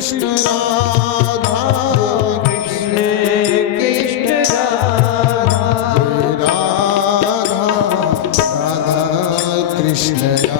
कृष्ण राधा कृष्ण कृष्ण राधा राधा कृष्ण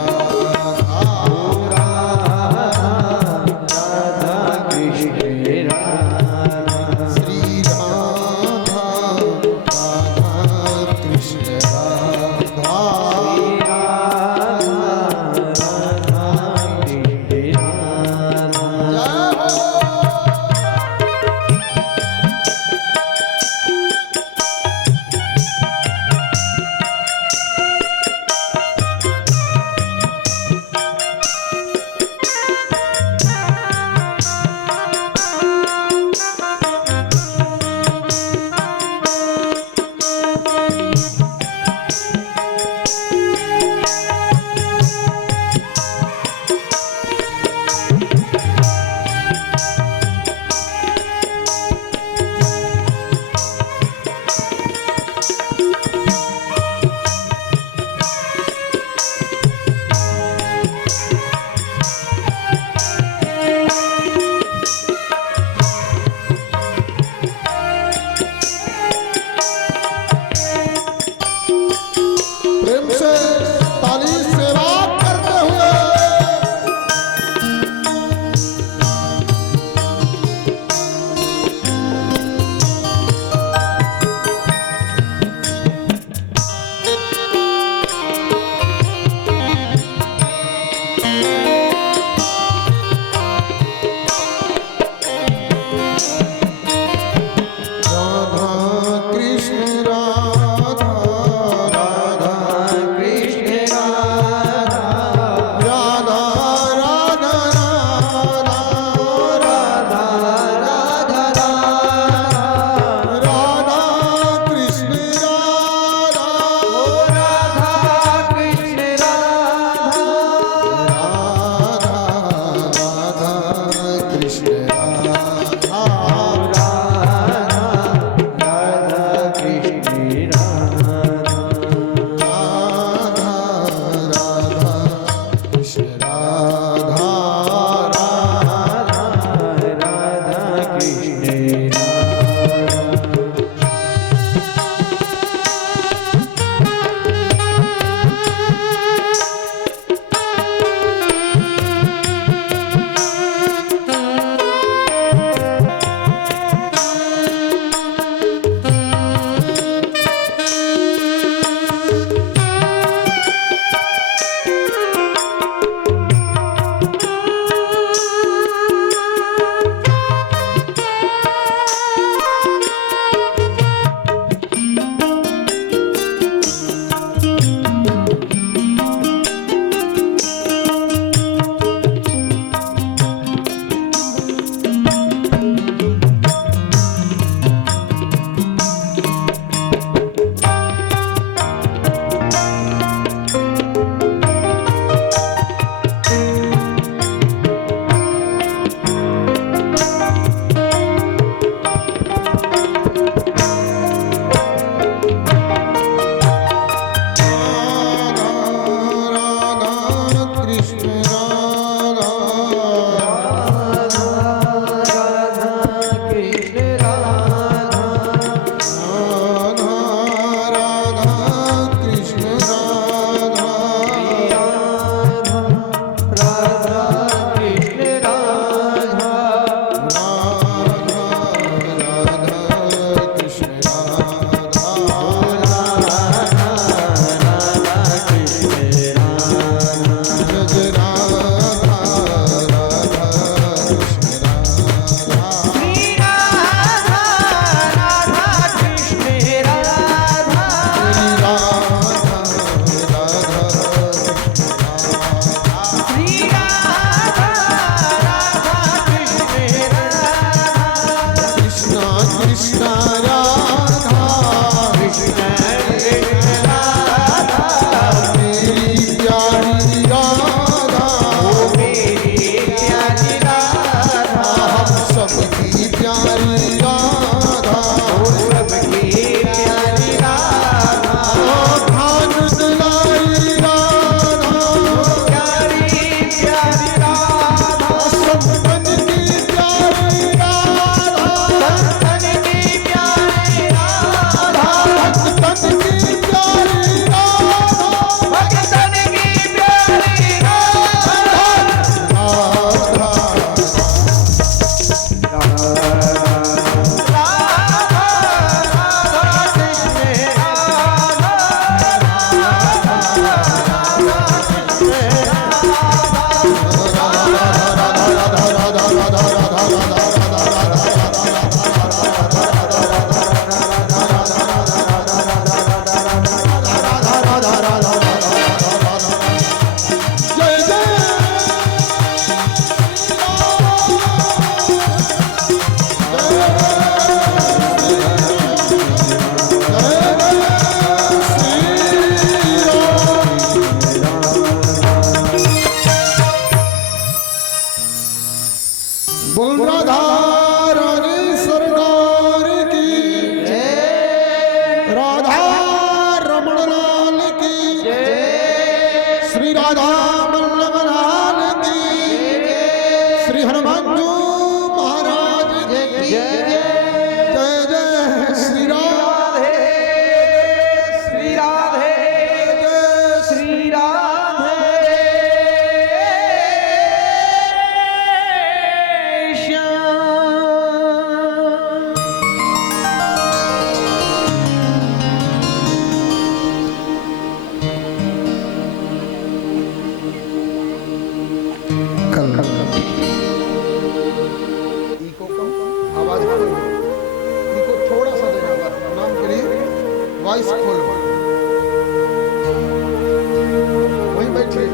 बोल राधा रानी सरकार की जय, राधा रमण लाल की जय, श्री राधा वल्लभ लाल की जय, श्री हनुमानजू महाराज की जय। जय जय श्री राधे, श्री राधे, श्री राधे श्याम। कल इको कम, आवाज कम, इको थोड़ा सा देना बस, नाम के लिए वॉइस खोलो, वहीं बैठे।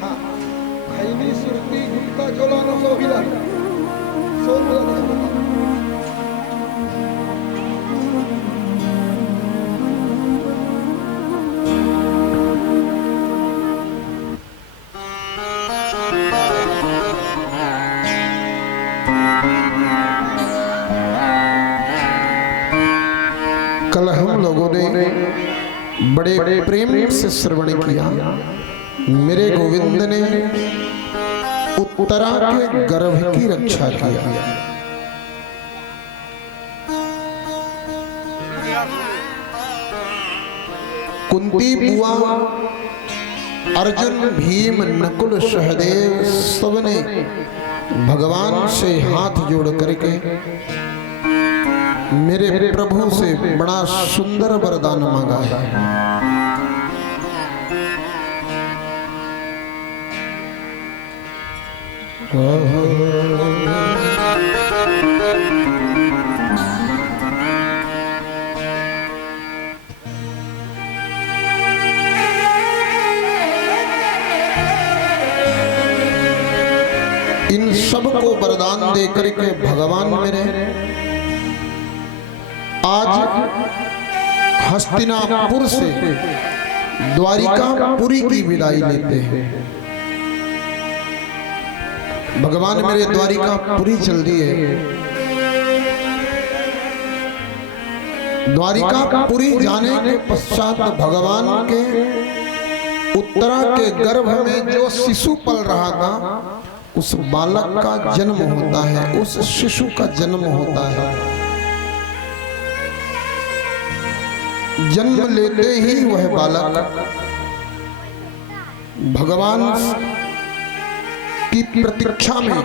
हाँ, खैनी सुरती गुटका चोला न सो गिला, सो गिला न सो। कल हम लोगों ने बड़े प्रेम से श्रवण किया, मेरे गोविंद ने उत्तरा के गर्भ की रक्षा किया। कुंती बुआ, अर्जुन, भीम, नकुल, सहदेव सबने भगवान से हाथ जोड़ करके मेरे प्रभु से बड़ा सुंदर वरदान मांगा है। इन सब को वरदान दे करके भगवान मेरे आज हस्तिनापुर से द्वारिकापुरी की विदाई लेते हैं। भगवान मेरे द्वारिकापुरी चल दिए। द्वारिकापुरी जाने के पश्चात भगवान के उत्तरा के गर्भ में जो शिशु पल रहा था, उस बालक का जन्म होता है, उस शिशु का जन्म होता है। जन्म लेते ही वह बालक भगवान की प्रतीक्षा में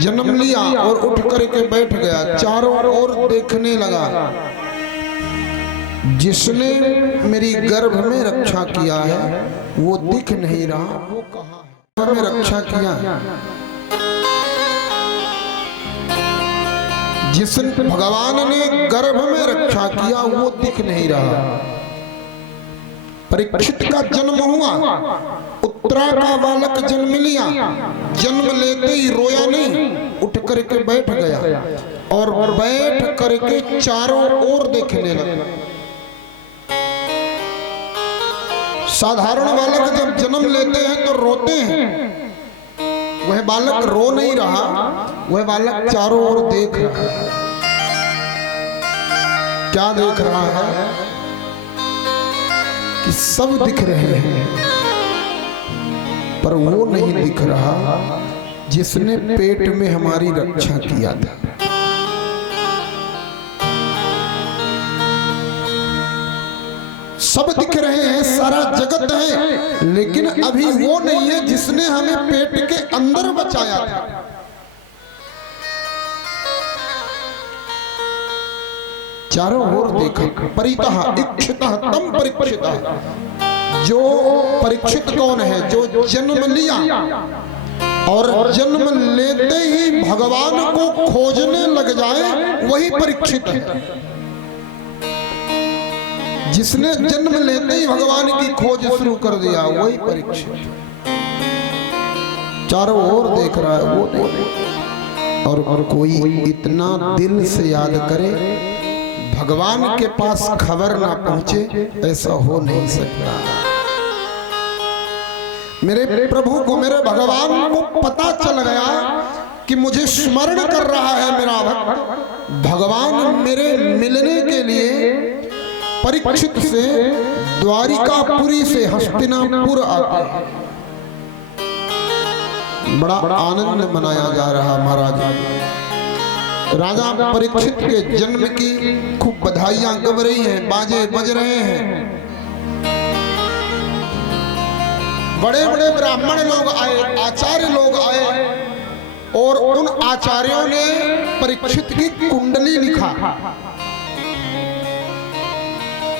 जन्म लिया और उठ करके बैठ गया, चारों ओर देखने लगा। जिसने मेरी गर्भ में रक्षा किया है वो दिख नहीं रहा, वो कहाँ है? में रक्षा किया जिसने भगवान ने गर्भ में रक्षा किया वो दिख नहीं रहा। परीक्षित का जन्म हुआ, उत्तरा का बालक जन्म लिया, जन्म लेते ही रोया नहीं, उठ करके बैठ गया और बैठ करके चारों ओर देखने लगा। साधारण बालक जब जन्म लेते हैं तो रोते हैं, वह बालक रो नहीं रहा, वह बालक चारों ओर देख रहा है। क्या देख रहा है? कि सब दिख रहे हैं पर वो नहीं दिख रहा जिसने पेट में हमारी रक्षा किया था। सब दिख रहे हैं, सारा जगत है, लेकिन अभी वो नहीं है जिसने हमें पेट के अंदर बचाया था। चारों ओर देखा, परितः इक्षितः तम परीक्षितः। जो परीक्षित कौन है? जो जन्म लिया और जन्म लेते ही भगवान को खोजने लग जाए, वही परीक्षित है। जिसने जन्म लेते ही भगवान की खोज शुरू कर दिया, वही परीक्षित। चारों ओर देख रहा है, वो नहीं। और कोई इतना दिल से याद करे, भगवान के पास खबर ना पहुंचे, ऐसा हो नहीं सकता। मेरे प्रभु को, मेरे भगवान को पता चल गया कि मुझे स्मरण कर रहा है मेरा भक्त। भगवान मेरे मिलने के लिए परीक्षित से द्वारिकापुरी से हस्तिनापुर आते हैं। बड़ा आनंद मनाया जा रहा महाराज। राजा परीक्षित के जन्म की खूब बधाइयां गम रही हैं, बाजे बज रहे हैं। बड़े बड़े ब्राह्मण लोग आए, आचार्य लोग आए और उन आचार्यों ने परीक्षित की कुंडली लिखा।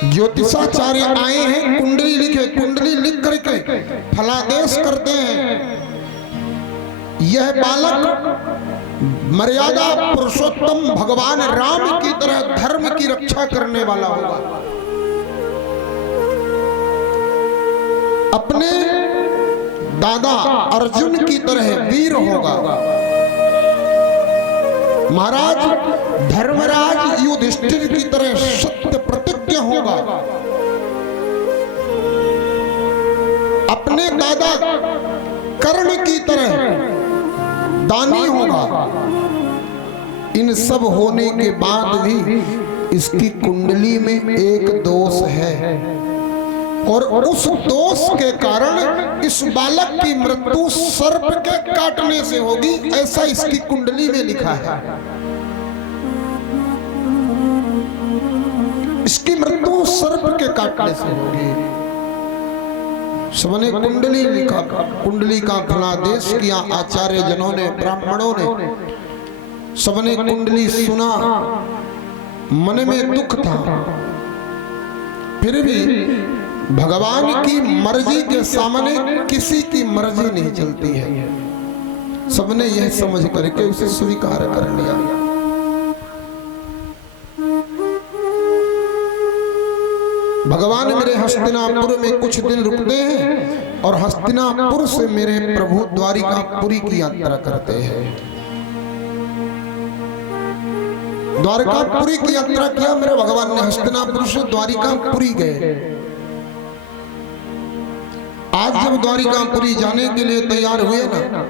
ज्योतिषाचार्य आए हैं, कुंडली लिखे, कुंडली लिख करके फलादेश करते हैं। यह बालक मर्यादा पुरुषोत्तम भगवान राम की तरह धर्म की रक्षा करने वाला होगा, अपने दादा अर्जुन की तरह वीर होगा। महाराज धर्मराज युधिष्ठिर की तरह सत्य प्रतिज्ञ होगा, अपने दादा कर्ण की तरह दानी होगा। इन सब होने के बाद भी इसकी कुंडली में एक दोष है और उस दोष के कारण इस बालक की मृत्यु सर्प के काटने से होगी, ऐसा इसकी कुंडली में लिखा है। इसकी मृत्यु सर्प के काटने से होगी। सबने कुंडली लिखा, कुंडली का फलादेश किया आचार्य जनों ने, ब्राह्मणों ने। सबने कुंडली सुना, मन में दुख था, फिर भी भगवान की मर्जी के सामने किसी की मर्जी नहीं चलती है। सबने यह समझ करके उसे स्वीकार कर लिया। भगवान मेरे हस्तिनापुर में कुछ दिन रुकते हैं और हस्तिनापुर से मेरे प्रभु द्वारिकापुरी की यात्रा करते हैं। द्वारिकापुरी की यात्रा किया मेरे भगवान ने, हस्तिनापुर से द्वारिकापुरी गए। आज जब द्वारिकापुरी जाने के लिए तैयार हुए ना,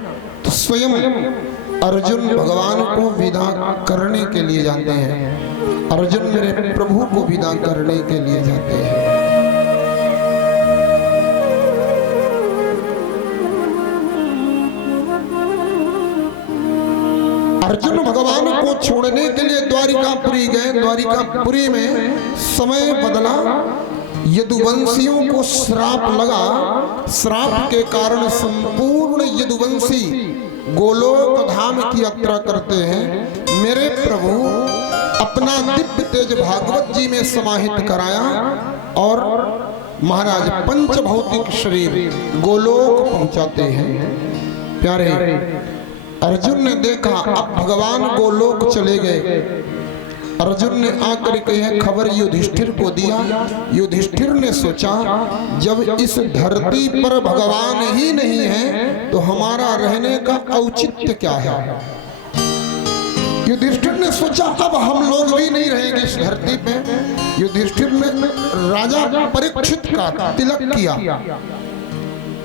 तो स्वयं अर्जुन भगवान को विदा करने के लिए जाते हैं। अर्जुन मेरे प्रभु को विदा करने के लिए जाते हैं। अर्जुन भगवान को छोड़ने के लिए द्वारिकापुरी गए। द्वारिकापुरी में समय बदला, यदुवंशियों को श्राप लगा। श्राप के कारण संपूर्ण यदुवंशी गोलोक धाम की यात्रा करते हैं। मेरे प्रभु अपना दिव्य तेज भागवत जी में समाहित कराया और महाराज पंच भौतिक शरीर गोलोक पहुंचाते हैं। प्यारे अर्जुन ने देखा अब भगवान गोलोक चले गए। अर्जुन ने आकर के यह खबर युधिष्ठिर को दिया। युधिष्ठिर ने सोचा जब इस धरती पर भगवान ही नहीं है तो हमारा रहने का औचित्य क्या है। युधिष्ठिर ने सोचा अब हम लोग भी नहीं रहेंगे इस धरती पे। युधिष्ठिर ने राजा परीक्षित का तिलक किया,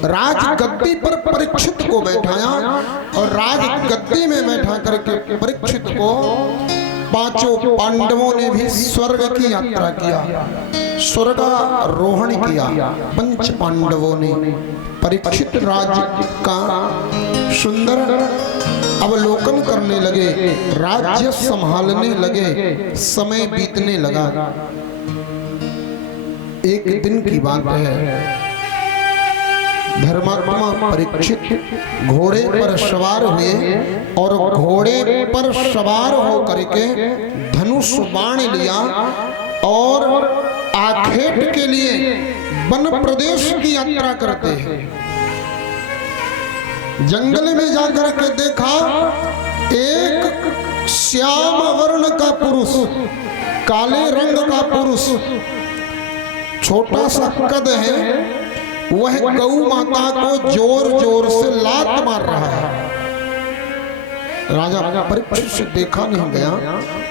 राज गद्दी पर परीक्षित को बैठाया और राज गद्दी में बैठा करके परीक्षित को पांचों पांडवों ने भी स्वर्ग की यात्रा किया, स्वर्गारोहण किया। पंच पांडवों ने परीक्षित राज्य का सुंदर अवलोकन करने लगे, राज्य संभालने लगे, समय बीतने लगा। एक दिन की बात है, धर्मात्मा परीक्षित घोड़े पर सवार हुए और घोड़े पर सवार होकर के धनुष बाण लिया और आखेट के लिए वन प्रदेश की यात्रा करते हैं। जंगल में जाकर के देखा एक श्याम वर्ण का पुरुष, काले रंग का पुरुष, छोटा सा कद है, वह गौ माता को जोर जोर से लात मार रहा है। राजा परीक्षित से देखा नहीं गया,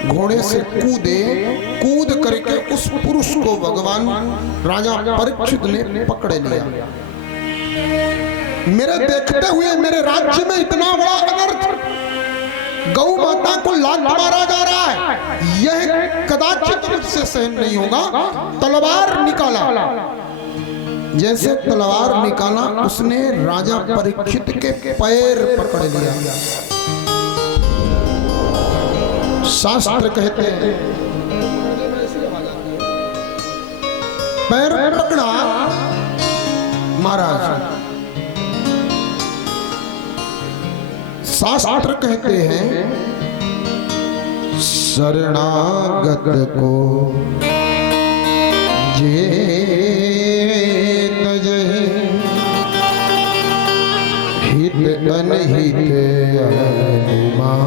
घोड़े से कूद करके उस पुरुष को भगवान राजा परीक्षित ने पकड़ लिया। मेरे देखते हुए मेरे राज्य में इतना बड़ा अनर्थ, गौ माता को लात मारा जा रहा है, यह कदाचित मुझसे सहन नहीं होगा। तलवार निकाला, जैसे तलवार निकाला उसने राजा परीक्षित के पैर पकड़ लिया। शास्त्र कहते हैं पैर पकड़ा महाराज। शास्त्र कहते हैं शरणागत को जे तजहि हित अनहित अनुमान।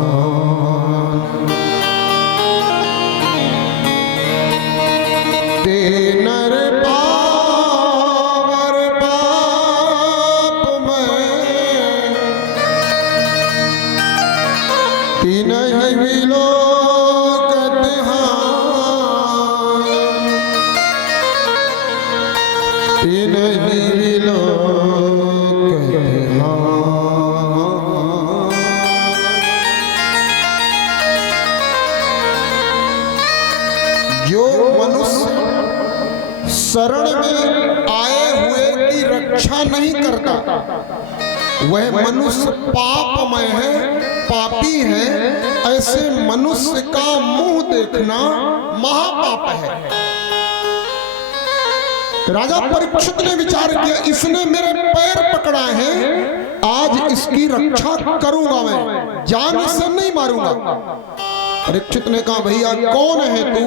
ते नर पावर पाप में तिनहि विलोकत हानि। तिनहि विलोकत हानि। जो मनुष्य शरण में आए हुए की रक्षा नहीं करता वह मनुष्य पापमय है, पापी है। ऐसे मनुष्य का मुंह देखना महापाप है। राजा परीक्षित ने विचार किया, इसने मेरे पैर पकड़ा है, आज इसकी रक्षा करूंगा, मैं जान से नहीं मारूंगा। परीक्षित ने कहा भैया कौन है तू?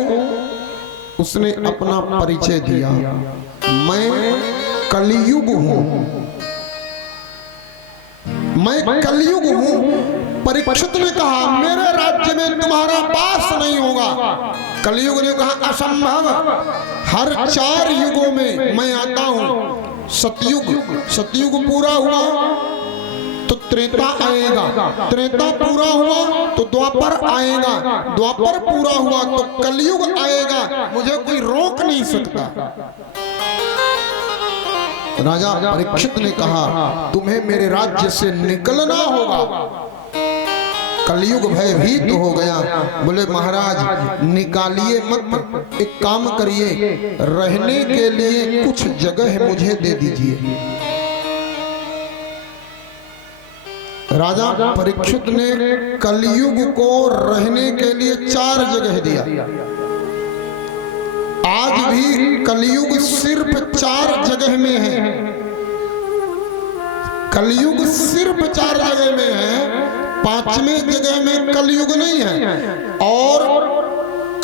उसने अपना परिचय दिया, मैं कलयुग हूं, मैं कलयुग हूं। परीक्षित ने कहा मेरे राज्य में तुम्हारा वास नहीं होगा। कलयुग ने कहा असंभव, हर 4 युगों में मैं आता हूं। सतयुग पूरा हुआ तो त्रेता आएगा, त्रेता पूरा हुआ तो द्वापर आएगा, द्वापर पूरा हुआ तो कलयुग आएगा, मुझे कोई रोक नहीं सकता। राजा परीक्षित ने कहा तुम्हें मेरे राज्य से निकलना होगा। कलयुग भयभीत हो गया, बोले महाराज निकालिए मत, एक काम करिए, रहने के लिए कुछ जगह मुझे दे दीजिए। राजा परीक्षित ने कलयुग को रहने के लिए 4 जगह दिया। आज भी कलयुग सिर्फ 4 जगह में है, कलयुग सिर्फ 4 जगह में है, 5वें जगह में कलयुग नहीं है। और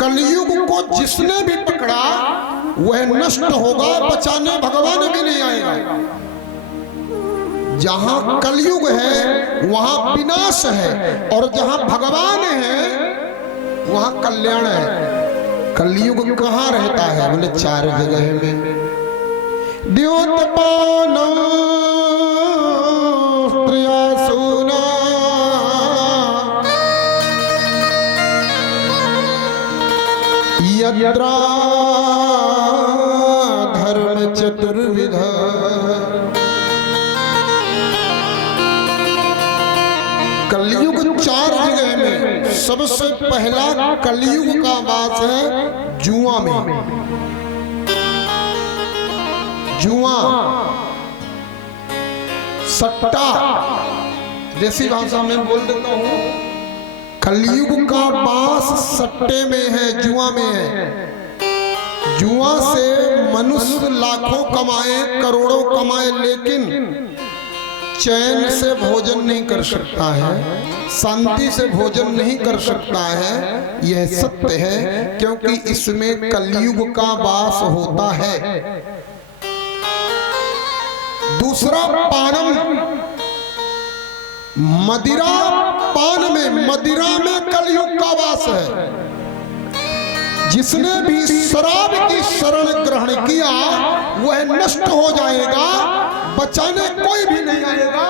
कलयुग को जिसने भी पकड़ा वह नष्ट होगा, बचाने भगवान भी नहीं आएगा। जहां कलयुग है वहां विनाश है, और जहां भगवान है वहां कल्याण है। कलयुग कहाँ रहता है? बोले 4 जगह में। द्योतपान स्त्रियासुना, यद्रा धर्म चतुर्विध। कलयुग 4 जगह में। सबसे पहला कलयुग का वास है जुआ में। जुआ, सट्टा, देसी भाषा में बोल देता हूं, कलयुग का वास सट्टे में है, जुआ में है। जुआ से मनुष्य लाखों कमाए, करोड़ों कमाए, लेकिन चैन से भोजन नहीं कर सकता है, शांति से भोजन नहीं कर सकता है। यह सत्य है, क्योंकि इसमें कलयुग का वास होता है। दूसरा पानम, मदिरा, पान में, मदिरा में कलयुग का वास है। जिसने भी शराब की शरण ग्रहण किया वह नष्ट हो जाएगा, बचाने कोई भी नहीं आएगा।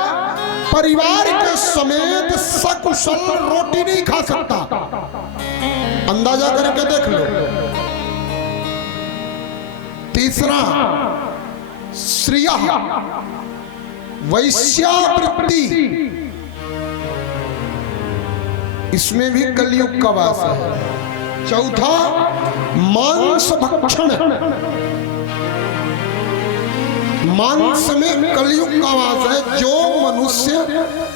परिवार के समेत सकुशल रोटी नहीं खा सकता, अंदाजा करके देख लो। तीसरा श्रिया, वैश्यावृत्ति, इसमें भी कलयुग का वास है। चौथा मांस भक्षण, मांस में कलयुग का वास है। जो मनुष्य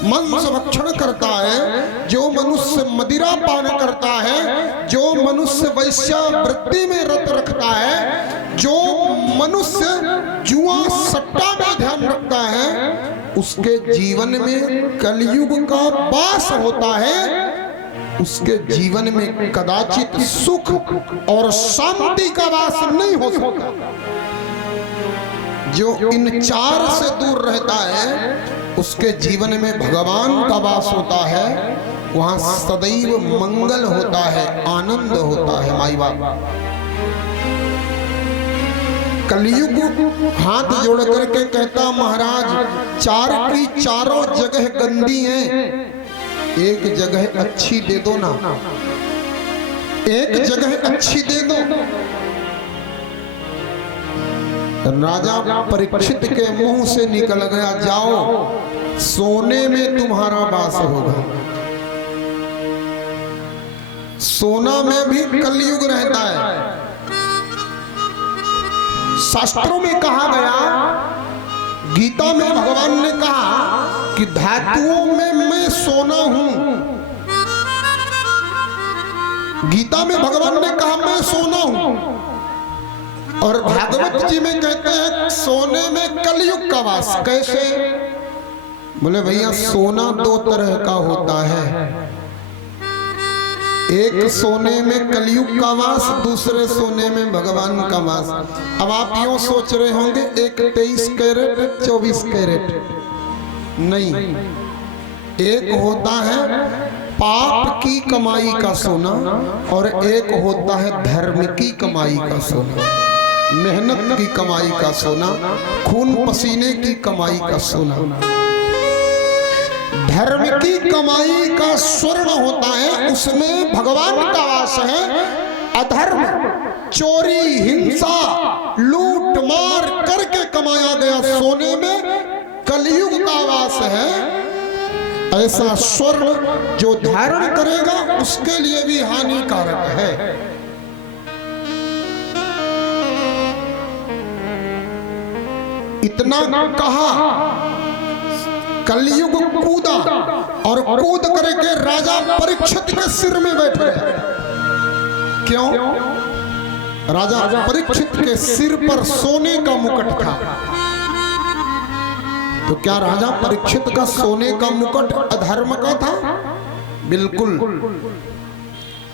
मांस भक्षण करता है, जो मनुष्य मदिरा पान करता है, जो मनुष्य वैश्यावृत्ति में रत रखता है, जो मनुष्य जुआ सट्टा में ध्यान रखता है, उसके जीवन में कलयुग का वास होता है। उसके जीवन में कदाचित सुख और शांति का वास नहीं हो सकता। जो इन चार से दूर रहता है, उसके जीवन में भगवान का वास होता है। वहां सदैव मंगल होता है, आनंद होता है। माई बाप, कलयुग हाथ जोड़ करके कहता, महाराज चार की चारों जगह गंदी हैं, एक जगह अच्छी दे दो ना, एक जगह अच्छी दे दो। राजा परीक्षित के मुंह से निकल गया, जाओ सोने में तुम्हारा वास होगा। सोना में भी कलयुग रहता है। शास्त्रों में कहा गया, गीता में भगवान ने कहा कि धातुओं में मैं सोना हूं। गीता में भगवान ने कहा मैं सोना हूं, और भागवत जी में कहते हैं सोने में कलयुग का वास। कैसे? बोले भैया सोना दो तरह का होता है, एक सोने में कलयुग का वास, दूसरे सोने में भगवान का वास। अब आप यूं सोच रहे होंगे एक 23 कैरेट 24 कैरेट नहीं, एक होता है पाप की कमाई का सोना और एक होता है धर्म की कमाई का सोना, मेहनत की कमाई का सोना, खून पसीने की कमाई का सोना। धर्म की कमाई का स्वर्ण होता है, उसमें भगवान का वास है। अधर्म, चोरी, हिंसा, लूट मार करके कमाया गया सोने में कलयुग का वास है। ऐसा स्वर्ण जो धारण करेगा उसके लिए भी हानिकारक है। इतना कहा, कलयुग कूदा और कूद करके राजा परीक्षित के सिर में बैठ गया। क्यों? राजा परीक्षित के सिर पर सोने का मुकुट था। तो क्या राजा परीक्षित का सोने का मुकुट अधर्म का था? बिल्कुल।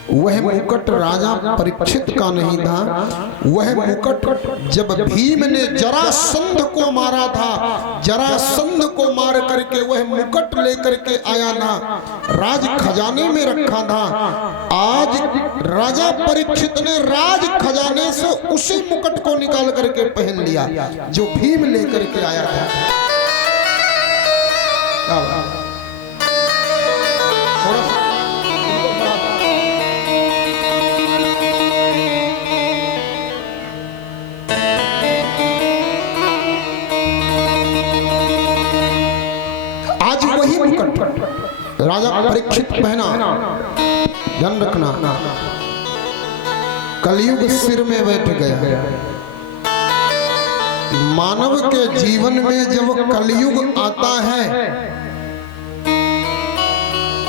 वह मुकुट राजा परीक्षित का नहीं था। वह मुकुट जब भीम ने जरासंध को मारा था, जरासंध को मार करके वह मुकुट लेकर के आया था, राज खजाने में रखा था। आज राजा परीक्षित ने राज खजाने से उसी मुकुट को निकाल करके पहन लिया जो भीम लेकर के आया था। आज वही मुकुट राजा परीक्षित पहना। ध्यान रखना, कलयुग सिर में बैठ गया। मानव के जीवन में जब कलयुग आता है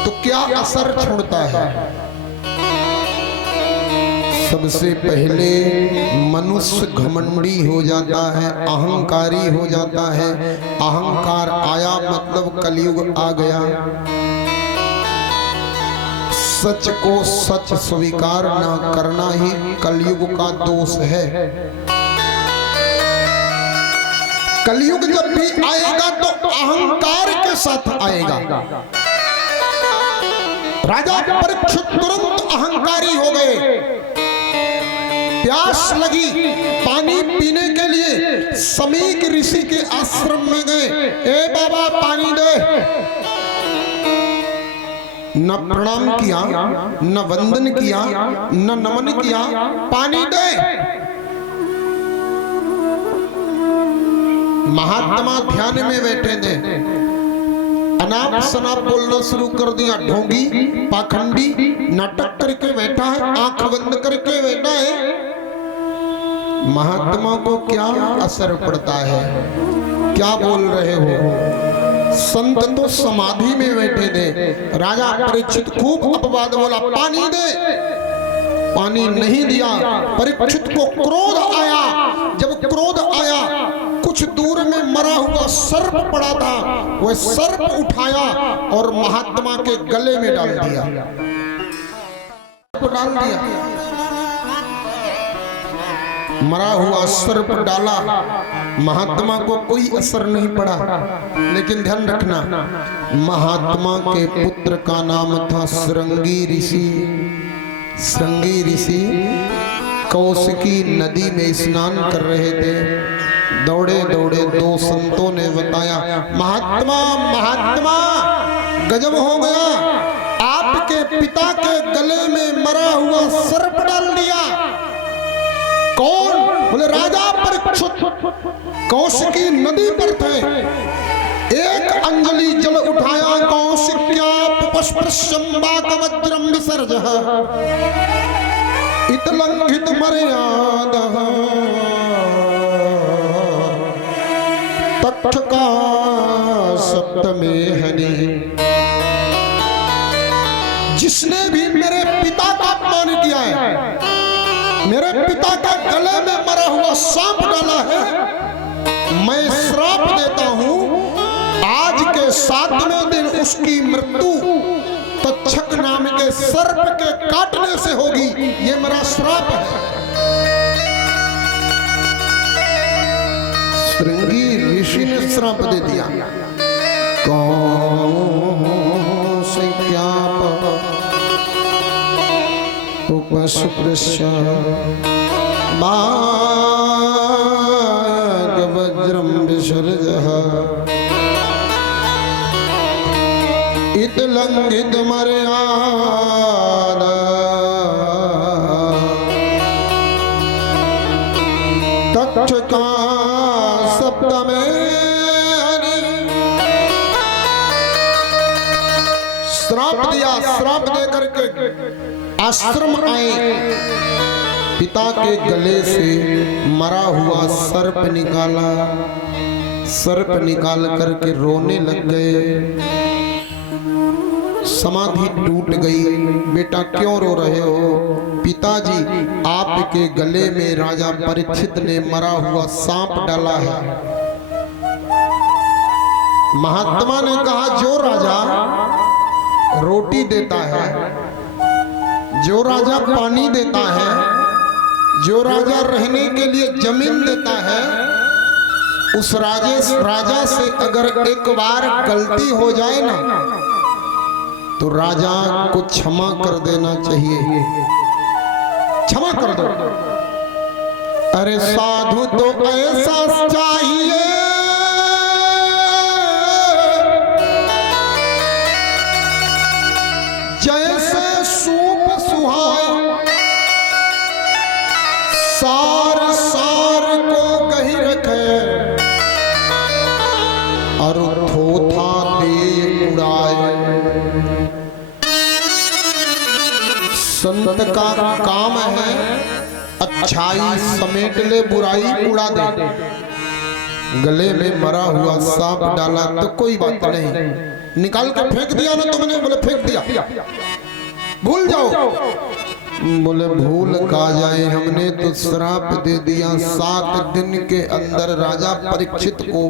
तो क्या असर छोड़ता है? सबसे पहले मनुष्य घमंडी हो जाता है, अहंकारी हो जाता है। अहंकार आया मतलब कलयुग आ गया। सच को सच स्वीकार न करना ही कलयुग का दोष है। कलयुग जब भी आएगा तो अहंकार के साथ आएगा। राजा परीक्षित तुरंत अहंकारी हो गए। प्यास लगी, पानी पीने के लिए समीक ऋषि के आश्रम में गए। ए बाबा पानी दे। न प्रणाम किया, न वंदन किया, न नमन किया, पानी दे। महात्मा ध्यान में बैठे थे, अनाप शनाप बोलना शुरू कर दिया। ढोंगी पाखंडी नाटक करके बैठा है, आंख बंद करके बैठा है। महात्मा को क्या असर पड़ता है? क्या बोल रहे हो? संत तो समाधि में बैठे थे। राजा परीक्षित खूब अपवाद बोला, पानी दे। पानी नहीं दिया। परीक्षित को क्रोध आया। जब क्रोध आया, कुछ दूर में मरा हुआ सर्प पड़ा था, वह सर्प उठाया और महात्मा के गले में डाल दिया। मरा हुआ सर्प डाला, महात्मा को कोई असर नहीं पड़ा। लेकिन ध्यान रखना, महात्मा के पुत्र का नाम था श्रृंगी ऋषि। श्रृंगी ऋषि कौशिकी नदी में स्नान कर रहे थे। दौड़े दौड़े दो संतों ने बताया, महात्मा महात्मा गजब हो गया, आपके पिता के गले में मरा हुआ सर्प डाल दिया। कौन? बोले राजा परीक्षित कौशिकी नदी पर थे। एक अंजलि जल उठाया, कौशिक्या पुष्पशंबाकवज्रम विसर्जः इतलंघित मर्यादः तत्का सप्तमे हनि। जिसने भी मेरे पिता का अपमान किया है, मेरे पिता का गले में मरा हुआ सांप डाला है, मैं श्राप देता हूं, आज के 7वें दिन उसकी मृत्यु तक्षक नाम के सर्प के काटने से होगी। ये मेरा श्राप है। श्रृंगी ऋषि ने श्राप दे दिया। कौन से क्या उपसुकृष्य वज्रम विसर्जः इतलंघित मर्यादा तक्षका सप्तमे। श्राप दिया। श्राप दे करके आश्रम आए। पिता के गले से मरा हुआ सर्प निकाला। सर्प निकाल करके रोने लग गए। समाधि टूट गई। बेटा क्यों रो रहे हो? पिताजी, आपके गले में राजा परीक्षित ने मरा हुआ सांप डाला है। महात्मा ने कहा, जो राजा रोटी देता है, जो राजा पानी देता है, जो राजा रहने के लिए जमीन देता है, उस राजा से अगर एक बार गलती हो जाए ना, तो राजा को क्षमा कर देना चाहिए। क्षमा कर दो। अरे साधु तो ऐसा चाहिए जैसे सूप सुहाए, सार सार को कहीं रखे और थोथा दे उड़ाए। संत का काम है अच्छाई समेट ले, बुराई उड़ा दे। गले में मरा हुआ सांप डाला तो कोई बात नहीं, निकाल के फेंक दिया ना तुमने? बोले फेंक दिया, भूल जाओ। बोले भूल का जाए, हमने तो श्राप दे दिया। 7 दिन के अंदर राजा परीक्षित को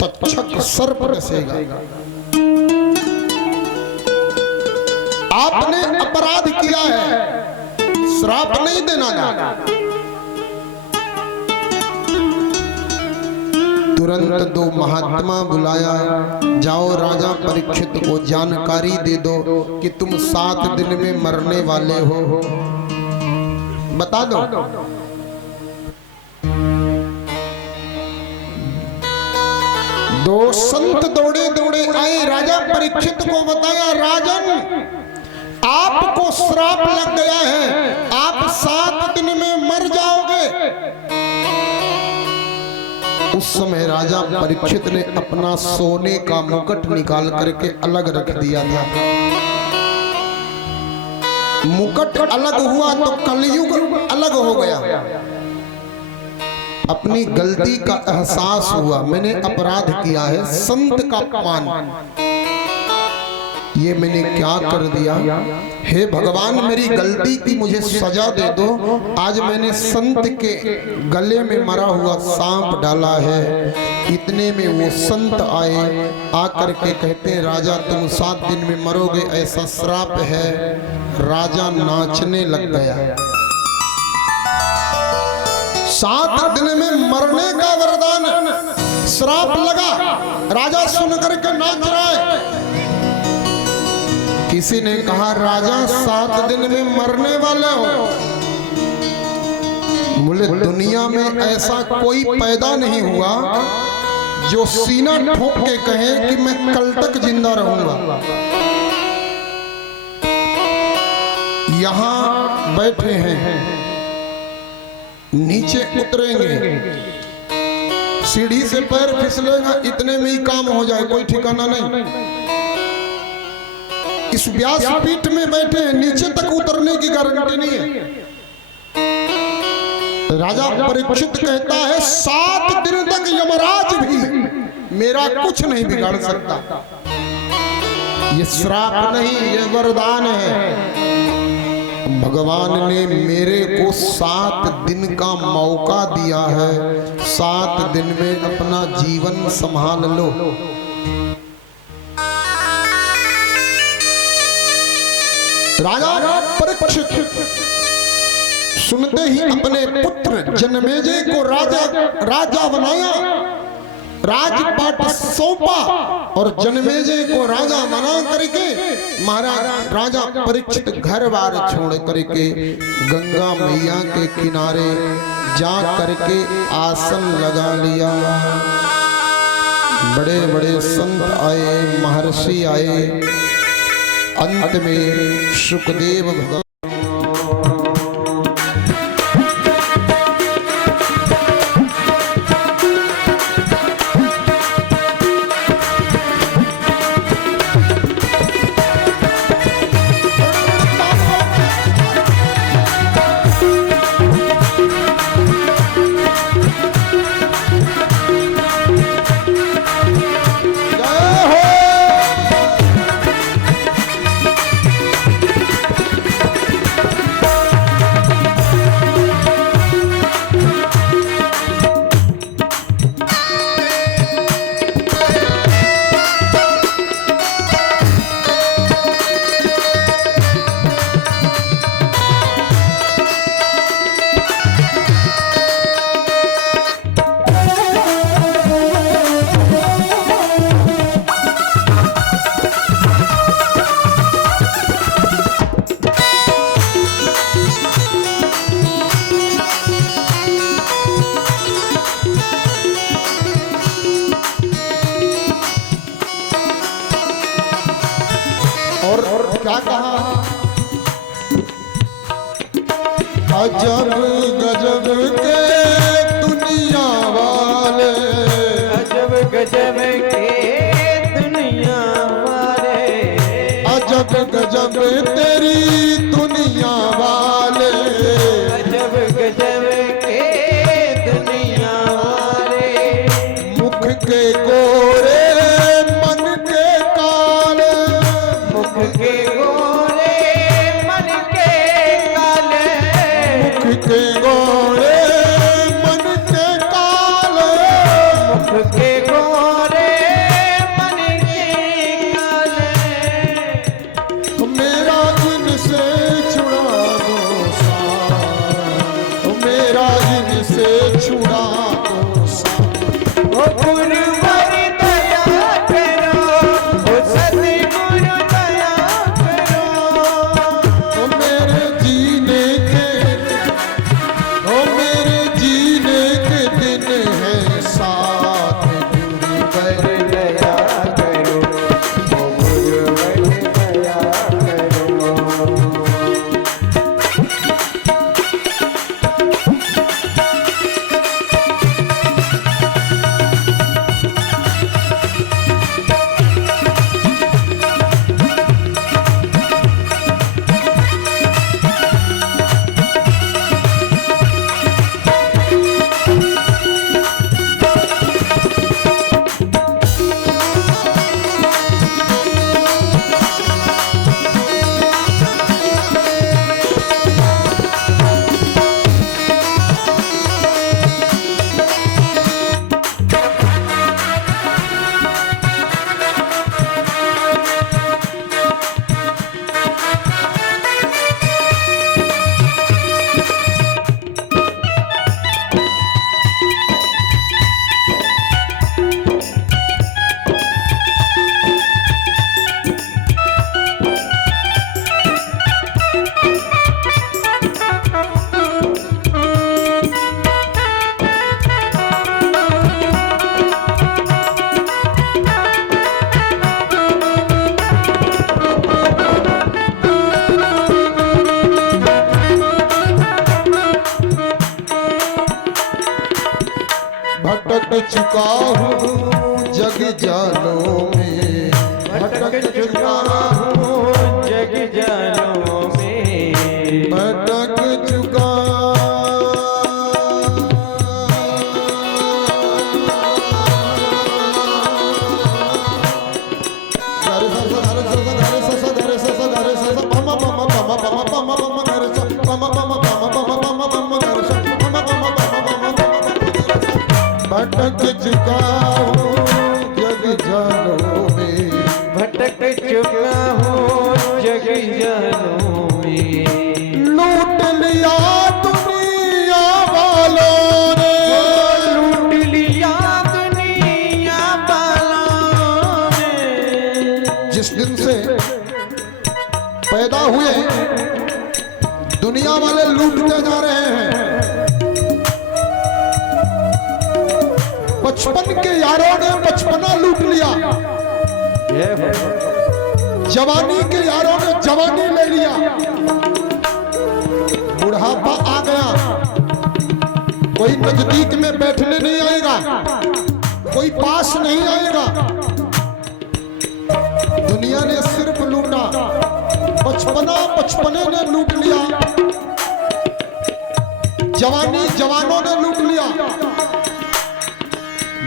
तक्षक सर्प डसेगा। आपने अपराध किया है, श्राप नहीं देना था। तुरंत 2 महात्मा बुलाया, जाओ राजा परीक्षित को जानकारी दे दो कि तुम 7 दिन में मरने वाले हो, बता दो। दो संत दौड़े दौड़े आए, राजा परीक्षित को बताया, राजन आपको श्राप लग गया है, आप 7 दिन में मर जाओगे। उस समय राजा परीक्षित ने अपना सोने का मुकुट निकाल करके अलग रख दिया था। मुकुट अलग हुआ तो कलयुग अलग हो गया। अपनी गलती का एहसास हुआ, मैंने अपराध किया है, संत का अपमान, ये मैंने क्या कर दिया। हे भगवान, मेरी गलती की मुझे सजा दे दो। आज मैंने संत के गले में मरा हुआ सांप डाला है। इतने में वो संत आए, आकर के कहते हैं राजा तुम 7 दिन में मरोगे, ऐसा श्राप है। राजा नाचने लग गया। 7 दिन में मरने का वरदान, श्राप लगा। राजा सुनकर के नाच रहा है। किसी ने कहा राजा 7 दिन में मरने वाले हो। बोले दुनिया में ऐसा कोई पैदा नहीं हुआ जो सीना ठोक के कहे कि मैं कल तक जिंदा रहूंगा। यहां बैठे हैं, नीचे उतरेंगे, सीढ़ी से पैर फिसलेगा, इतने में ही काम हो जाए, कोई ठिकाना नहीं। इस व्यासपीठ में बैठे हैं, नीचे तक उतरने की गारंटी नहीं है। राजा परीक्षित कहता है 7 दिन तक यमराज भी मेरा कुछ नहीं बिगाड़ सकता। ये श्राप नहीं, ये वरदान है। भगवान ने मेरे को 7 दिन का मौका दिया है। 7 दिन में अपना जीवन संभाल लो। राजा परीक्षित सुनते ही अपने पुत्र जन्मेजय को राजा बनाया, राजपाट सौंपा और जन्मेजय को राजा बना करके महाराज राजा परीक्षित घर बार छोड़ करके गंगा मैया के किनारे जा करके आसन लगा लिया। बड़े बड़े संत आए, महर्षि आए। अंत में सुखदेव भगवान क्या कहा, अजब गजब के दुनिया वाले, अजब गजब के दुनिया वाले, अजब गजब तेरी दुनिया वाले, अजब गजब के दुनिया वाले, मुख के गोरे मन के काले, मुख के गोरे मन के काले, मुख के गोरे मन के काले, मुख के गोरे मन के काले। चुका हूँ जग जालों में, भटक चुका हूँ जग जालों में, भटक चुका। भटक चुका हूँ जग जालों में, भटक चुका हूँ जग जालों में। लूट लिया दुनिया वालों ने, लूट लिया दुनिया वालों ने। जिस दिन से पैदा हुए दुनिया वाले लूटते जा रहे हैं। बचपन के यारों ने बचपना लूट लिया, जवानी के यारों ने जवानी ले लिया, बुढ़ापा आ गया, कोई नजदीक में बैठने नहीं आएगा, कोई पास नहीं आएगा। दुनिया ने सिर्फ लूटा, बचपना बचपने ने लूट लिया, जवानी जवानों ने लूट लिया।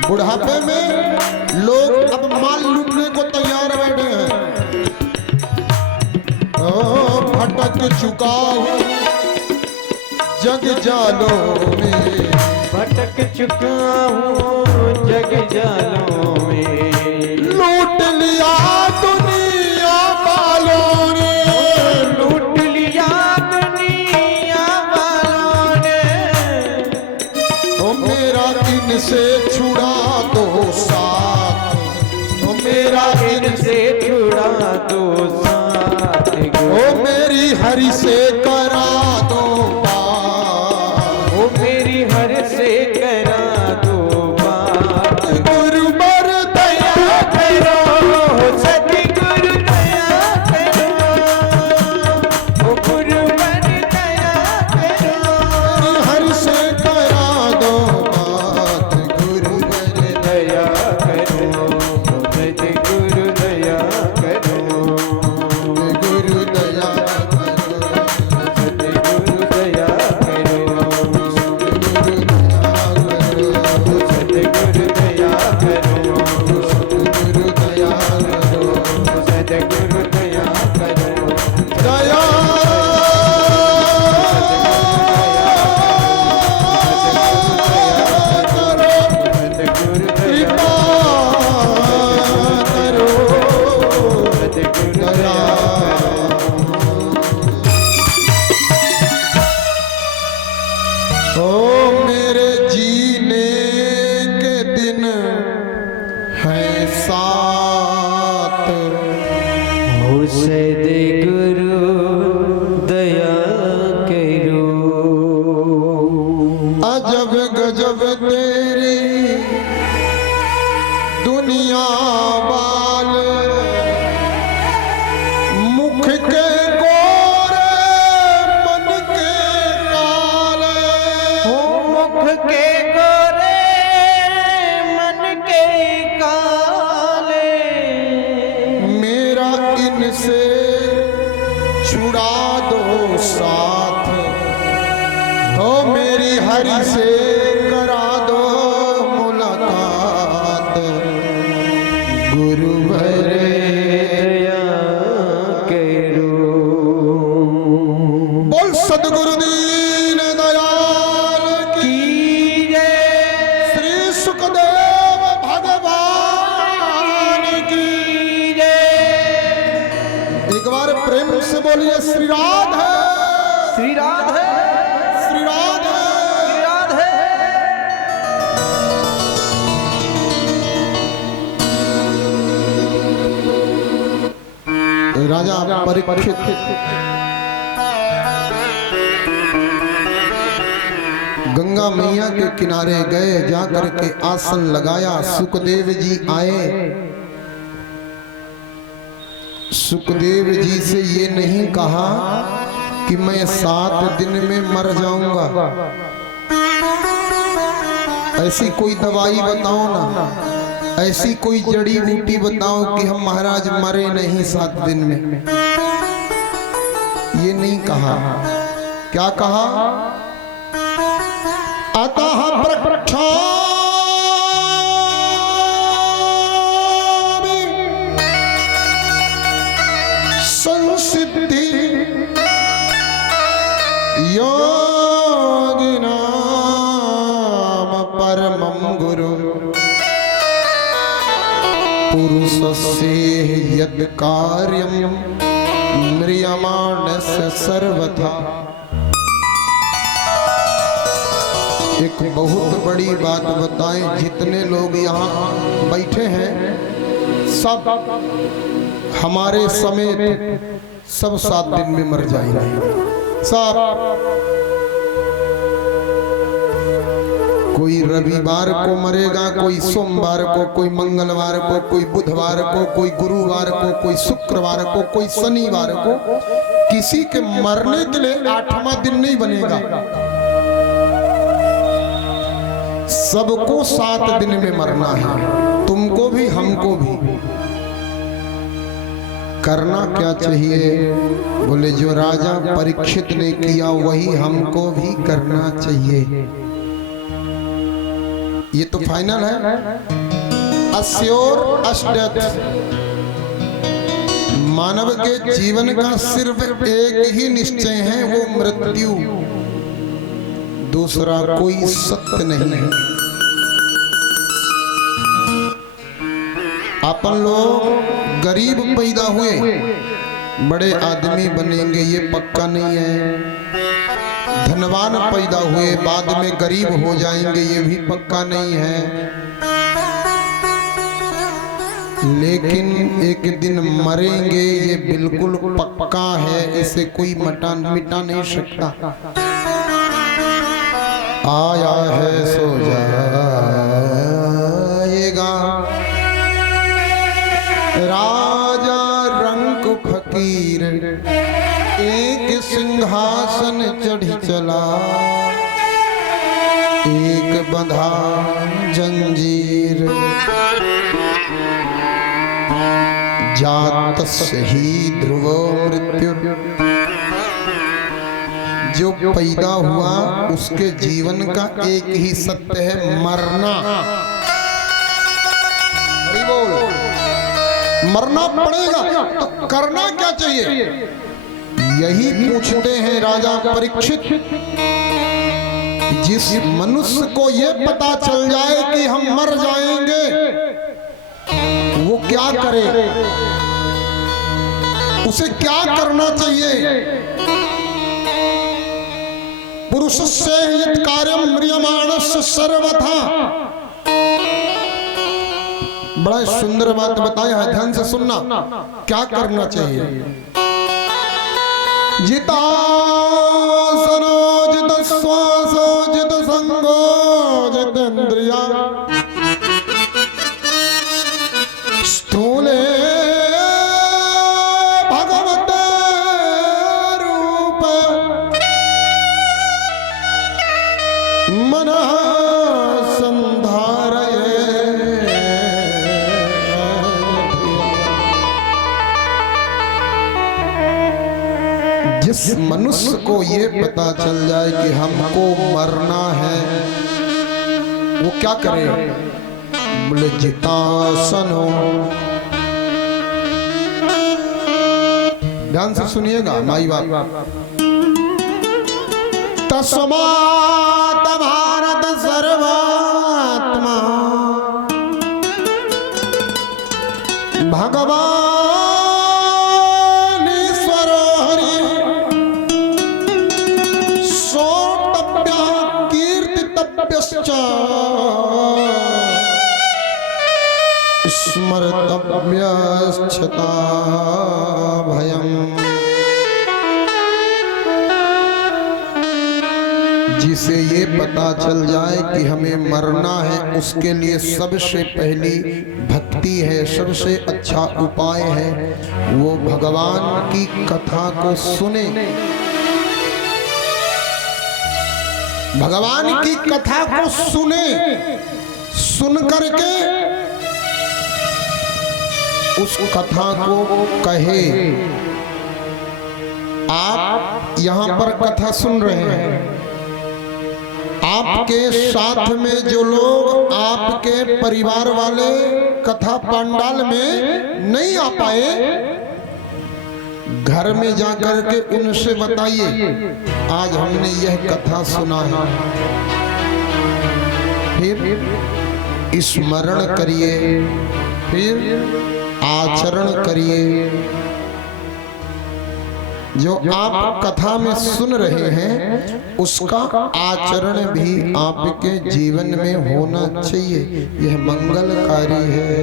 बुढ़ापे में लोग अब माल लूटने को तैयार बैठे हैं। भटक चुका हूँ जग जालों में, भटक चुका हूँ जग जालों में। लूट लिया दुनिया वालों ने, लूट लिया दुनिया वालों ने। ओ मेरा इनसे छुड़ा दो साथ, ओ मेरा इनसे छुड़ा दो साथ, ओ मेरी हरि से करा दो बात, ओ मेरी हर से करा दो बात। गुरुवर दया करो सतगुरु दया करो, ओ गुरुवर दया करो। हरि से करा दो बात, गुरुवर दया करो, सतगुरु दया करो, गुरु दया सतगुरु दया करो, गुरु दया करो, सतगुरु दया करो, गुरु दया करो, सतगुरु दया करो। दया करो, सतगुरु कृपा करो, सतगुरु दया ओ मेरे जीने के दिन है साथ, हो सतगुरु दया करो। अजब गजब तेरी दुनिया वाले, मुख के गोरे मन के काले, मुख के गोरे मन के काले। मेरा इनसे छुड़ा दो साथ, हो मेरी हरि से करा दो मुलाकात, गुरुवर दया करो। बोल सदगुरु दीन दयाल की, की जय, श्री सुखदेव भगवान की। जय। एक बार प्रेम से बोलिए श्री राधे, श्री राधे, श्री राधे। श्री राधे। राजा परीक्षित गंगा मैया के किनारे गए, जाकर के आसन लगाया। सुखदेव जी आए, सुखदेव जी से ये नहीं कहा कि मैं 7 दिन में मर जाऊंगा, ऐसी कोई दवाई बताओ ना, ऐसी कोई जड़ी बूटी बताओ कि हम महाराज मरे नहीं 7 दिन में। ये नहीं कहा। क्या कहा? अतः प्रक्षामि संसिद्धि योगिनाम परमं गुरु पुरुषस्य यद् कार्यं म्रियमाणस्य सर्वथा। एक बहुत बड़ी बात बताएं, जितने लोग यहाँ बैठे हैं सब हमारे समेत सब 7 दिन में मर जाएंगे सब। कोई रविवार को मरेगा, कोई सोमवार को, कोई मंगलवार को, कोई बुधवार को, कोई गुरुवार को, कोई शुक्रवार को, कोई शनिवार को। किसी के मरने के लिए 8वां दिन नहीं बनेगा। सबको 7 दिन में मरना है, तुमको भी हमको भी। करना क्या चाहिए? बोले जो राजा परीक्षित ने किया वही हमको भी करना चाहिए। ये तो फाइनल है। अस्योर अष्टथ। मानव के जीवन का सिर्फ एक ही निश्चय है, वो मृत्यु। दूसरा कोई सत्य नहीं है। अपन लोग गरीब पैदा हुए, बड़े आदमी बनेंगे ये पक्का नहीं है। धनवान पैदा हुए, बाद में गरीब हो जाएंगे ये भी पक्का नहीं है। लेकिन एक दिन मरेंगे ये बिल्कुल पक्का है, इसे कोई मिटा नहीं सकता। आया है सो जाएगा, राजा रंक फकीर एक सिंहासन चढ़ी चला, एक बंधा जंजीर। जातस्य ही ध्रुवो मृत्यु। जो पैदा हुआ उसके जीवन का एक ही सत्य है, मरना। मरना पड़ेगा, तो करना क्या चाहिए? यही पूछते हैं राजा परीक्षित। जिस मनुष्य को ये पता चल जाए कि हम मर जाएंगे, वो क्या करे? उसे क्या करना चाहिए? पुरुषस्य यत् कार्यं म्रियमाणस्य सर्वथा। बड़ा सुंदर बात बताया है, ध्यान से सुनना। क्या करना चाहिए? जितासनो जित श्वासो जित संगो जितेन्द्रिया स्थूले भगवते रूप मनः संधारये। जिस मनुष्य को ये पता चल जाए कि हमको मरना है, वो क्या करे? बोले जितासनो। ध्यान से सुनिएगा माई बाप। तस्मात् भारत सर्वात्मा भगवान स्मर्तव्यश्चता भयम्। जिसे ये पता चल जाए कि हमें मरना है, उसके लिए सबसे पहली भक्ति है, सबसे अच्छा उपाय है वो भगवान की कथा को सुने। भगवान की कथा को सुने, सुन करके उस कथा को कहे। आप यहां पर कथा सुन रहे हैं, आपके साथ में जो लोग आपके परिवार वाले कथा पंडाल में नहीं आ पाए, घर में जाकर के उनसे बताइए आज हमने यह कथा सुना है। फिर स्मरण करिए, फिर आचरण करिए। जो आप कथा में सुन रहे हैं उसका आचरण भी आपके जीवन में होना चाहिए। यह मंगलकारी है।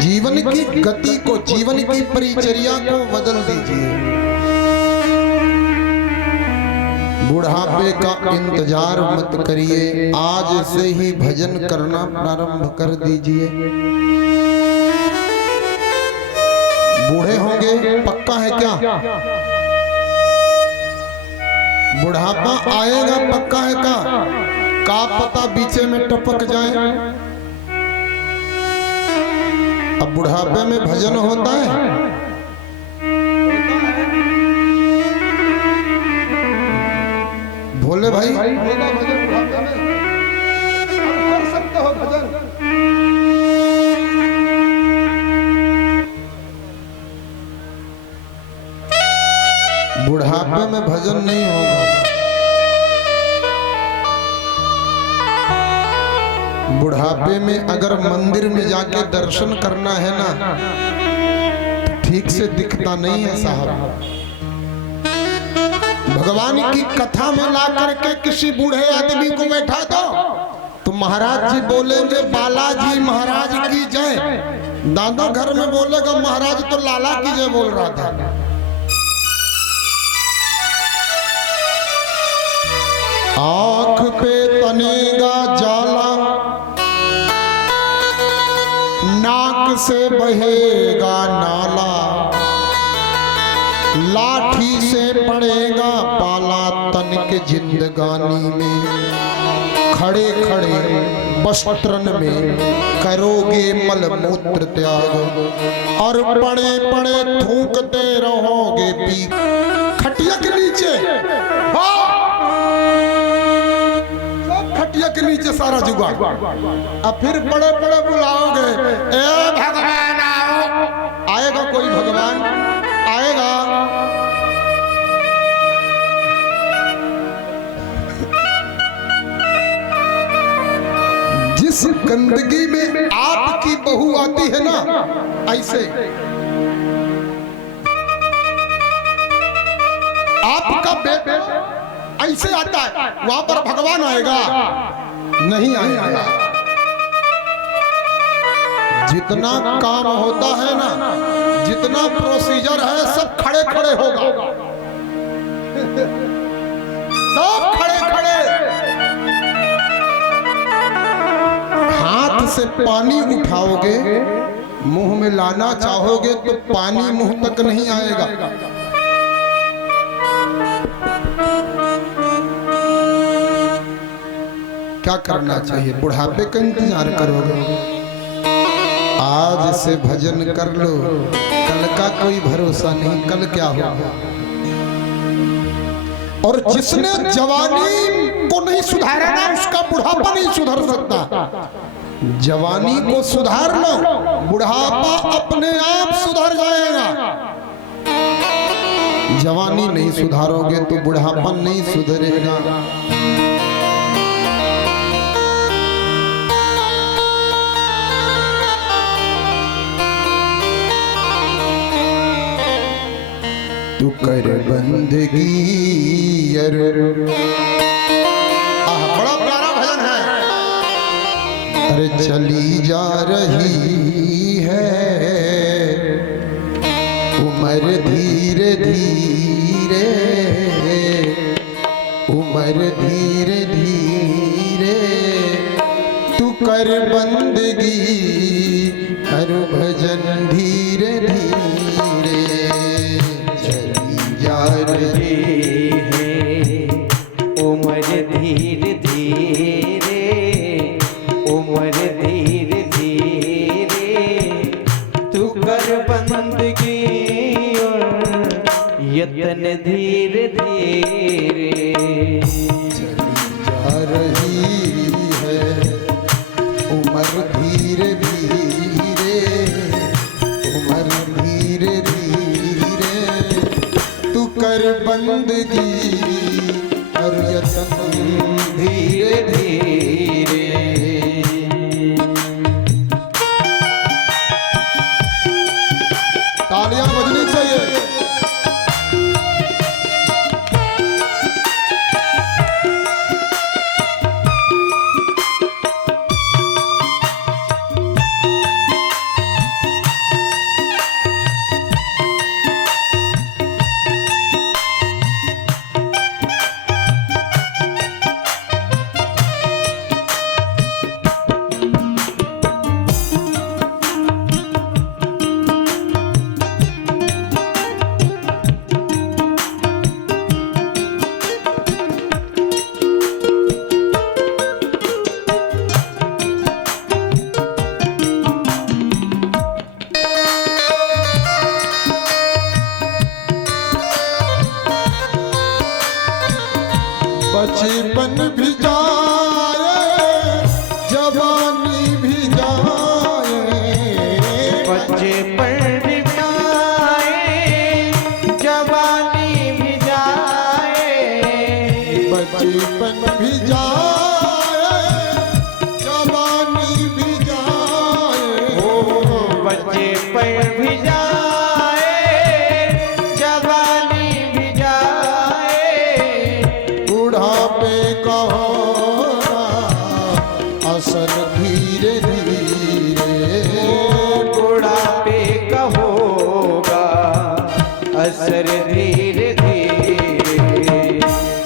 जीवन की गति को, जीवन की परिचर्या को बदल दीजिए। बुढ़ापे का इंतजार मत करिए, आज से ही भजन करना प्रारंभ कर दीजिए। बूढ़े होंगे पक्का है क्या? बुढ़ापा आएगा पक्का है का पता बीचे में टपक जाए। अब बुढ़ापे में भजन होता है? भोले भाई कर सकते हो भजन। बुढ़ापे में भजन नहीं होगा। बुढ़ापे में अगर मंदिर में जाके दर्शन करना है ना, ठीक से दिखता नहीं है साहब। भगवान की कथा में ला करके किसी बूढ़े आदमी को बैठा दो तो महाराज जी बोलेंगे बालाजी महाराज की जय। दादा घर में बोलेगा महाराज तो लाला की जय बोल रहा था। आंख पे तनेगा जाला, नाक से बहेगा नाला, लाठी से पड़ेगा पाला तन के जिंदगानी में, खड़े खड़े वस्त्रन में करोगे मल मूत्र त्याग, और पड़े पड़े थूकते रहोगे पी खटिया के नीचे। खटिया के नीचे सारा जुगाड़। अब फिर बड़े बड़े बुलाओगे, ए भगवान आओ। आएगा कोई भगवान? आएगा? जिस गंदगी में आपकी बहू आती है ना, ऐसे आपका बेटा ऐसे आता है, वहां पर भगवान आएगा? नहीं आएगा। जितना काम होता है ना, जितना प्रोसीजर है, सब खड़े खड़े होगा। सब खड़े खड़े। हाथ से पानी उठाओगे, मुंह में लाना चाहोगे तो पानी मुंह तक नहीं आएगा। क्या करना चाहिए? बुढ़ापे का इंतजार करोगे? आज से भजन कर लो, कल का कोई भरोसा नहीं, कल क्या होगा। और जिसने जवानी को नहीं सुधारा ना, उसका बुढ़ापा नहीं सुधर सकता। जवानी को सुधार लो, बुढ़ापा अपने आप सुधर जाएगा। जवानी नहीं सुधारोगे तो बुढ़ापा नहीं सुधरेगा। तू कर बंदगी बड़ा प्यारा भजन है। अरे चली जा रही है उम्र धीरे धीरे, उम्र धीरे धीरे, तू कर बंदगी हर भजन धीरे धीरे। रही है उम्र धीरे धीरे, उम्र धीरे धीरे, तू कर बंदगी और यतन धीरे धीरे। जा रही है उम्र धीरे धीरे, उम्र धीरे धीरे, तू कर बंदगी और यतन धीरे धीरे। तालियां बजनी चाहिए। बचपन भी जाए जवानी भी जाए, बचपन भी जाए जवानी भी जाए, बचपन भी जाए जवानी भी जाए, बचपन भी जाए जवानी भी जाए, बुढ़ापे का होगा असर धीरे धीरे, बुढ़ापे का होगा असर धीरे धीरे।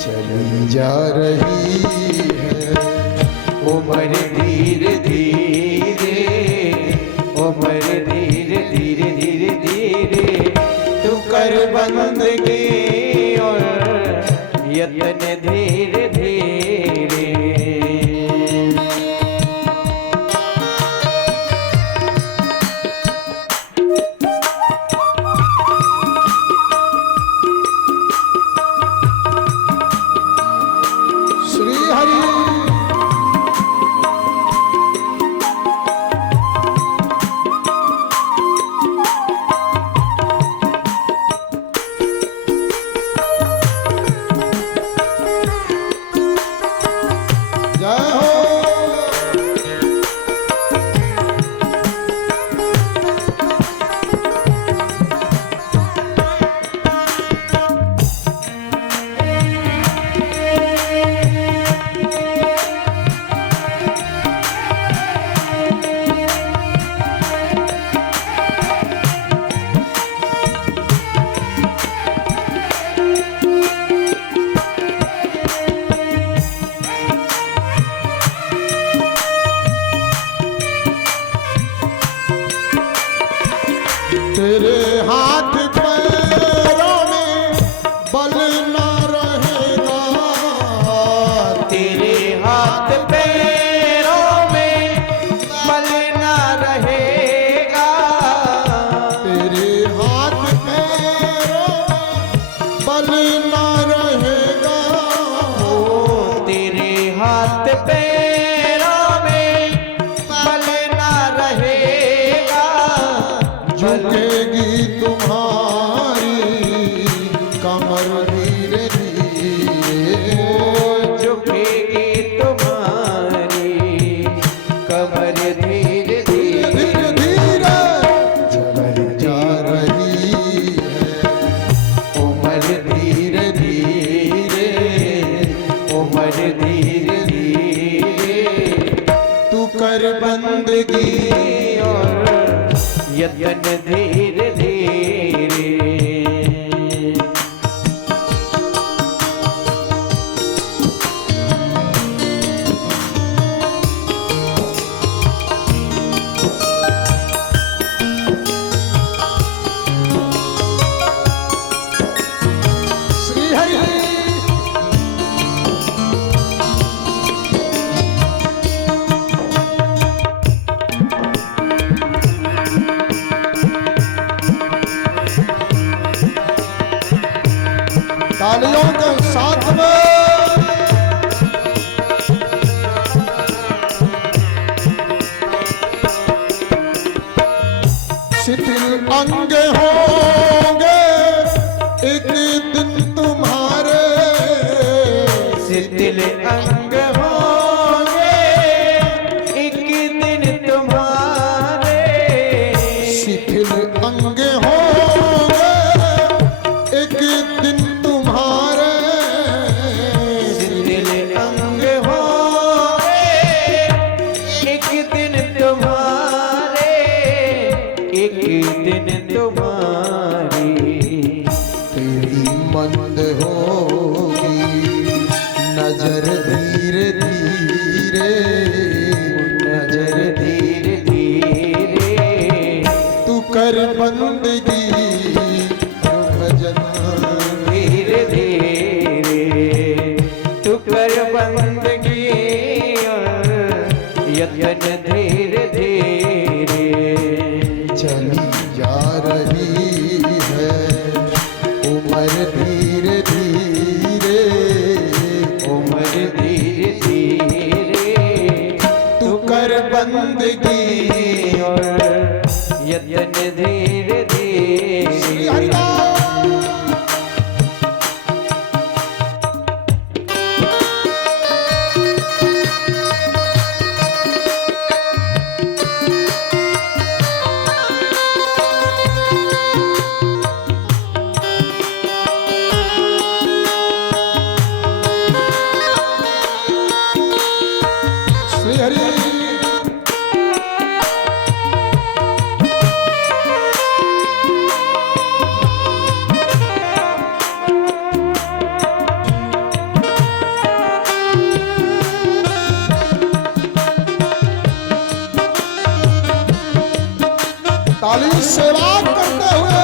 चली जा रही है उम्र धीरे धीरे, उम्र धीरे धीरे धीरे धीरे, तू कर बंदगी और यतन धीरे धीरे। श्री हरि। जय हो। तेरे हाथ पैरों में बल न रहेगा, तेरे हाथ पैरों में बल ना रहेगा, तेरे हाथ पैरों में बल न रहेगा, ओ तेरे हाथ पैरों में बल ना रहेगा, झुकेगी तुम्हारी कमर धीरे धीरे, झुकेगी तुम्हारी कमर धीरे धीरे। धीरे धीरे चली जा रही है उम्र धीरे धीरे, उम्र धीरे धीरे, तू कर बंदगी और यतन धीरे धीरे। अंग होंगे एक दिन तुम्हारे, शिथिल अंग होंगे एक दिन तुम्हारे, शिथिल अंग होंगे एक दिन तुम्हारे, शिथिल अंग होंगे एक दिन तुम्हारे, एक दिन तुम्हारी। तेरी मंद होगी नजर धीरे धीरे, नजर धीरे धीरे, तू कर बंदगी भजन धीरे धीरे, तू कर बंदगी और यतन धीरे धीरे। चली जा रही है उम्र धीरे धीरे, उम्र धीरे धीरे, तू कर बंदगी और यतन धीरे श्री धीरे। हरिदास। श्री हरि ताली सेवा करते हुए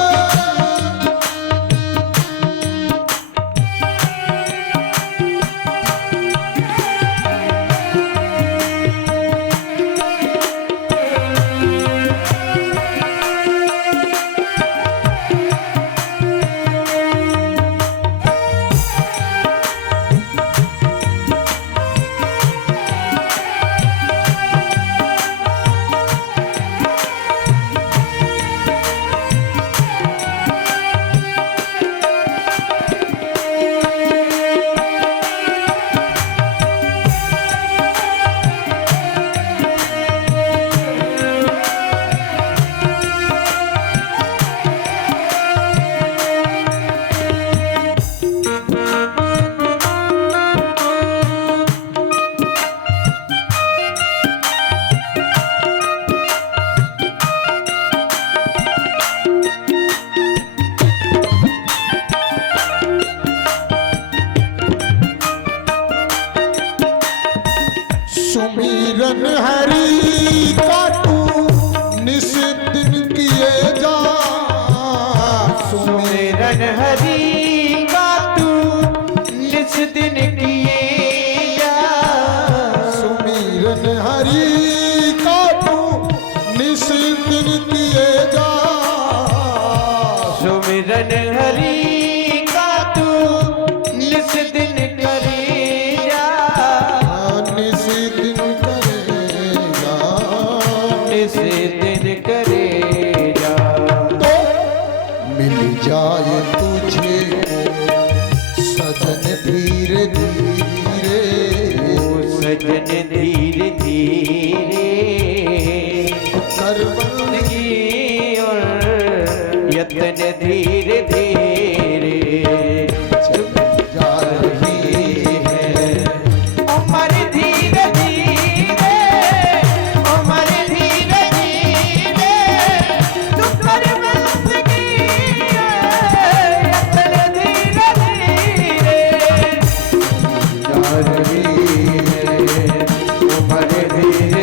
सुमिरन हरि का तू निस दिन किए जा, सुमिरन हरि का तू निस दिन किए जा, सुमिरन हरि का तू निस दिन किए जा, सुमिरन हरि का तू निस दिन करे जा, निस दिन करेगा निस दिन करे जा। तो मिल जाए तुझे सजन धीरे धीरे, ओ सजन धीरे धीरे, कर बंदगी और यतन धीरे धीरे। जा रही है उम्र धीरे धीरे, उम्र धीरे धीरे, तू कर बंदगी यतन धीरे धीरे। जा रही है उम्र धीरे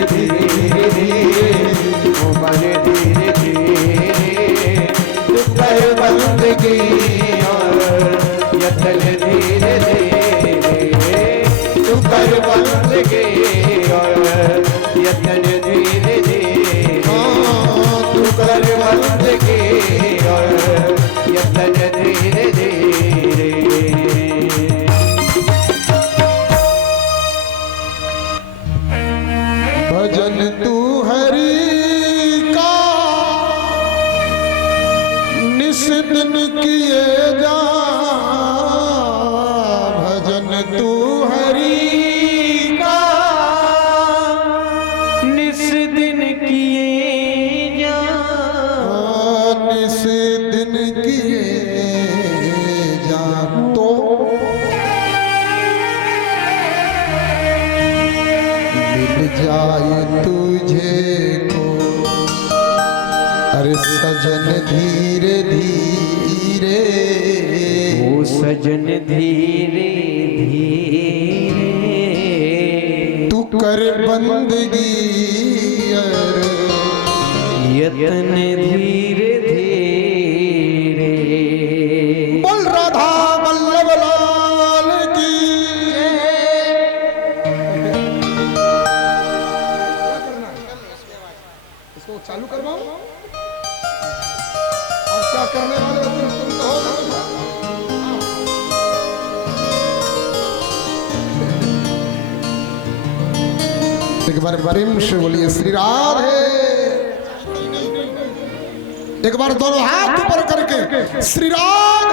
किए जा, निस दिन किए जा तो मिल जाए तुझे को। अरे सजन धीरे धीरे, ओ सजन धीरे धीरे, तू कर बंदगी अरे यतन धीरे धीरे। बोल राधा वल्लभ लाल की। इसको चालू करवाओ और क्या करने वाले हो तुम तो हो। एक बार प्रेम से बोलिए श्री राधे। एक बार दोनों हाथ ऊपर करके श्री राधे।